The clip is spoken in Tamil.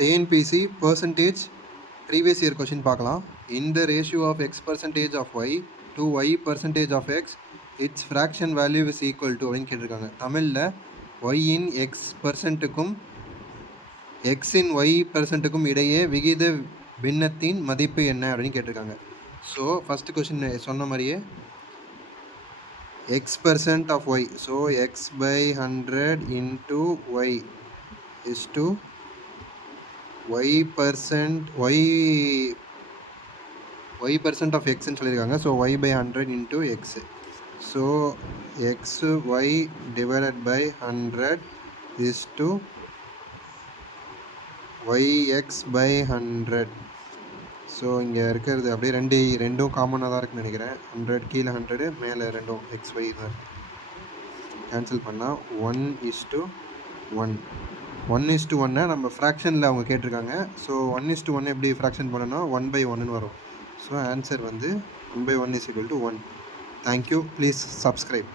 TNPC percentage previous year question பார்க்கலாம். In the ratio of x percentage of y to y percentage of x, its fraction value is equal to அப்படின்னு கேட்டிருக்காங்க. தமிழில் y இன் x பர்சன்ட்டுக்கும் x இன் y பர்சன்ட்டுக்கும் இடையே விகித பின்னத்தின் மதிப்பு என்ன அப்படின்னு கேட்டிருக்காங்க. ஸோ ஃபஸ்ட்டு கொஷின் சொன்ன மாதிரியே x% of y, so x by 100 into y is to y percent of x ன்னு சொல்லியிருக்காங்க. So y by 100 into x. So xy divided by 100 is to yx by 100. So இங்கே இருக்கிறது அப்படியே ரெண்டும் காமனாக தான் இருக்குன்னு நினைக்கிறேன். 100 கீழே 100 மேலே ரெண்டும் xy தான். கேன்சல் பண்ணால் 1:1. 1:1 நம்ம ஃப்ராக்ஷனில் அவங்க கேட்டிருக்காங்க. ஸோ 1:1 எப்படி ஃப்ராக்ஷன் பண்ணணும்னா 1/1 வரும். ஸோ ஆன்சர் வந்து 1/1 is equal to 1. Thank you. Please subscribe.